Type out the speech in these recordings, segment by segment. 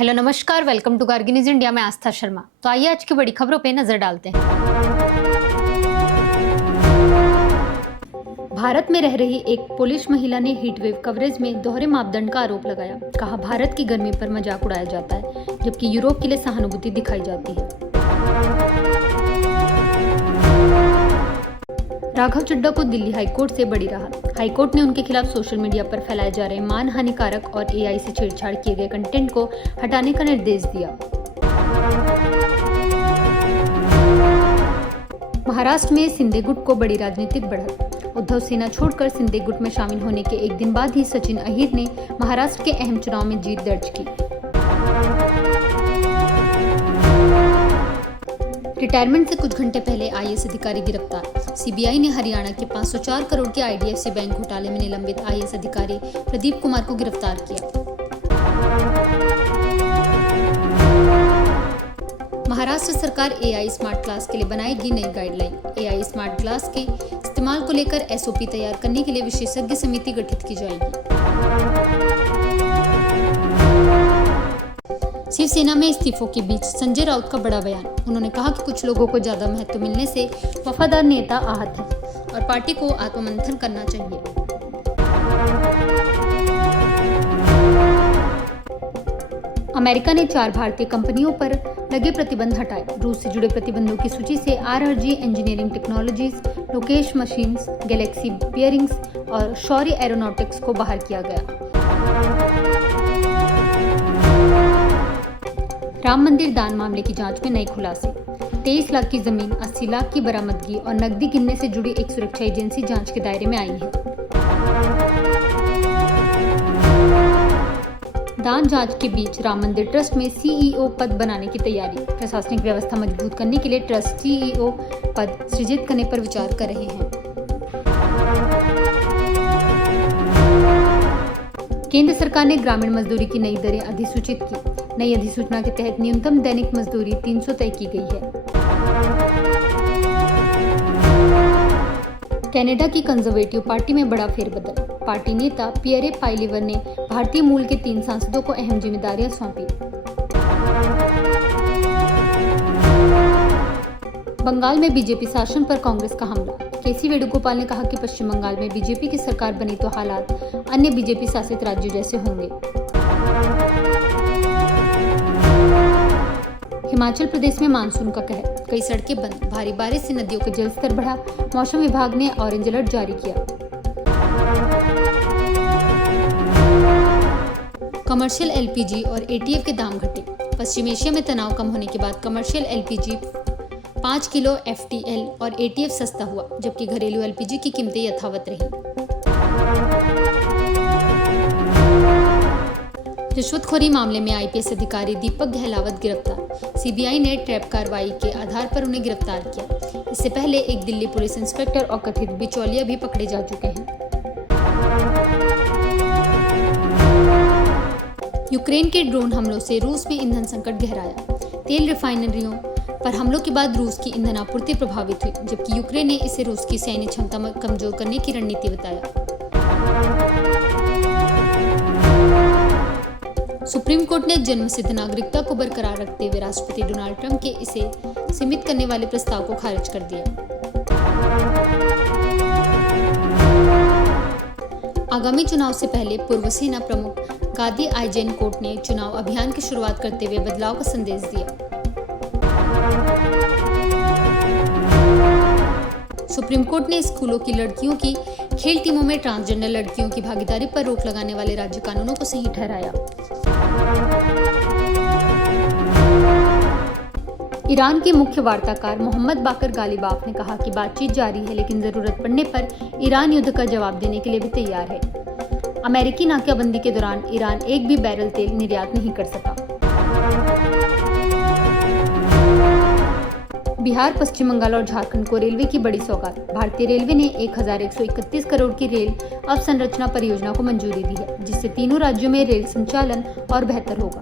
Hello नमस्कार, welcome to Kargil news India में आस्था शर्मा। तो आइए आज की बड़ी खबरों पे नजर डालते हैं। भारत में रह रही एक पोलिश महिला ने हीट वेव कवरेज में दोहरे मापदंड का आरोप लगाया। कहा, भारत की गर्मी पर मजाक उड़ाया जाता है जबकि यूरोप के लिए सहानुभूति दिखाई जाती है। राघव चड्ढा को दिल्ली हाईकोर्ट से बड़ी राहत। हाईकोर्ट ने उनके खिलाफ सोशल मीडिया पर फैलाए जा रहे मान हानिकारक और एआई से छेड़छाड़ किए गए कंटेंट को हटाने का निर्देश दिया। महाराष्ट्र में शिंदे गुट को बड़ी राजनीतिक बढ़त। उद्धव सेना छोड़कर शिंदे गुट में शामिल होने के एक दिन बाद ही सचिन अहिर ने महाराष्ट्र के अहम चुनाव में जीत दर्ज की। रिटायरमेंट से कुछ घंटे पहले आईएएस अधिकारी गिरफ्तार। सीबीआई ने हरियाणा के 504 करोड़ के आईडीएफसी बैंक घोटाले में निलंबित आईएएस अधिकारी प्रदीप कुमार को गिरफ्तार किया। महाराष्ट्र सरकार एआई स्मार्ट क्लास के लिए बनाएगी नई गाइडलाइन। एआई स्मार्ट क्लास के इस्तेमाल को लेकर एसओपी तैयार करने के लिए विशेषज्ञ समिति गठित की जाएगी। शिवसेना में इस्तीफों के बीच संजय राउत का बड़ा बयान। उन्होंने कहा कि कुछ लोगों को ज्यादा महत्व मिलने से वफादार नेता आहत हैं और पार्टी को आत्ममंथन करना चाहिए। अमेरिका ने 4 भारतीय कंपनियों पर लगे प्रतिबंध हटाए। रूस से जुड़े प्रतिबंधों की सूची से RRG engineering technologies, Lokesh machines, galaxy bearings और शौर्य एरोनॉटिक्स को बाहर किया गया। राम मंदिर दान मामले की जांच में नए खुलासे। 23 लाख की जमीन, 80 लाख की बरामदगी और नकदी गिनने से जुड़ी एक सुरक्षा एजेंसी जांच के दायरे में आई है। दान जांच के बीच राम मंदिर ट्रस्ट में सीईओ पद बनाने की तैयारी। प्रशासनिक व्यवस्था मजबूत करने के लिए ट्रस्ट सीईओ पद सृजित करने पर विचार कर रहे हैं। केंद्र सरकार ने ग्रामीण मजदूरी की नई दरें अधिसूचित की। नई अधिसूचना के तहत न्यूनतम दैनिक मजदूरी 300 तय की गई है। कनाडा की कंजर्वेटिव पार्टी में बड़ा फेरबदल। पार्टी नेता पियरे पाइलिवर ने भारतीय मूल के 3 सांसदों को अहम जिम्मेदारियां सौंपी। बंगाल में बीजेपी शासन पर कांग्रेस का हमला। केसी वेणुगोपाल ने कहा कि पश्चिम बंगाल में बीजेपी की सरकार बनी तो हालात अन्य बीजेपी शासित राज्यों जैसे होंगे। हिमाचल प्रदेश में मानसून का कहर। कई सड़कें बंद। भारी बारिश से नदियों का जलस्तर बढ़ा। मौसम विभाग ने ऑरेंज अलर्ट जारी किया। कमर्शियल एलपीजी और एटीएफ के दाम घटे। पश्चिम एशिया में तनाव कम होने के बाद कमर्शियल एलपीजी 5 किलो एफटीएल और एटीएफ सस्ता हुआ, जबकि घरेलू एलपीजी की कीमतें यथावत रही। रिश्वतखोरी मामले में आईपीएस अधिकारी दीपक गहलावत गिरफ्तार। सीबीआई ने ट्रैप कार्रवाई के आधार पर उन्हें गिरफ्तार किया। इससे पहले एक दिल्ली पुलिस इंस्पेक्टर और कथित बिचौलिया भी पकड़े जा चुके हैं। यूक्रेन के ड्रोन हमलों से रूस में ईंधन संकट गहराया। तेल रिफाइनरियों पर हमलों के बाद रूस की ईंधन आपूर्ति प्रभावित हुई, जबकि यूक्रेन ने इसे रूस की सैन्य क्षमता कमजोर करने की रणनीति बताया। सुप्रीम कोर्ट ने जन्मसिद्ध नागरिकता को बरकरार रखते हुए राष्ट्रपति डोनाल्ड ट्रंप के इसे सीमित करने वाले प्रस्ताव को खारिज कर दिया। आगामी चुनाव से पहले पूर्व सेना प्रमुख गादी आइजेनकोट ने चुनाव अभियान की शुरुआत करते हुए बदलाव का संदेश दिया। सुप्रीम कोर्ट ने स्कूलों की लड़कियों की खेल टीमों में ट्रांसजेंडर लड़कियों की भागीदारी पर रोक लगाने वाले राज्य कानूनों को सही ठहराया। ईरान के मुख्य वार्ताकार मोहम्मद बाकर गालिबाफ ने कहा कि बातचीत जारी है, लेकिन जरूरत पड़ने पर ईरान युद्ध का जवाब देने के लिए भी तैयार है। अमेरिकी नाकाबंदी के दौरान ईरान एक भी बैरल तेल निर्यात नहीं कर सका। बिहार, पश्चिम बंगाल और झारखंड को रेलवे की बड़ी सौगात। भारतीय रेलवे ने 1131 करोड़ की रेल अवसंरचना परियोजना को मंजूरी दी है, जिससे तीनों राज्यों में रेल संचालन और बेहतर होगा।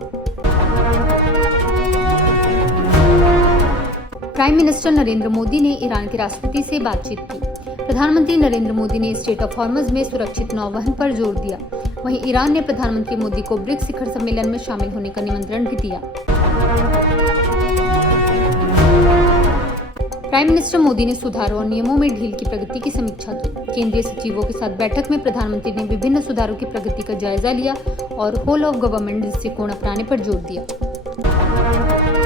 प्राइम मिनिस्टर नरेंद्र मोदी ने ईरान के राष्ट्रपति से बातचीत की। प्रधानमंत्री नरेंद्र मोदी ने स्ट्रेट ऑफ हॉर्मज में सुरक्षित नौवहन पर जोर दिया। वहीं ईरान ने प्रधानमंत्री मोदी को ब्रिक्स शिखर सम्मेलन में शामिल होने का निमंत्रण भी दिया। प्राइम मिनिस्टर मोदी ने सुधारों और नियमों में ढील की प्रगति की समीक्षा की। केंद्रीय सचिवों के साथ बैठक में प्रधानमंत्री ने विभिन्न सुधारों की प्रगति का जायजा लिया और होल ऑफ गवर्नमेंट दृष्टिकोण अपनाने पर जोर दिया।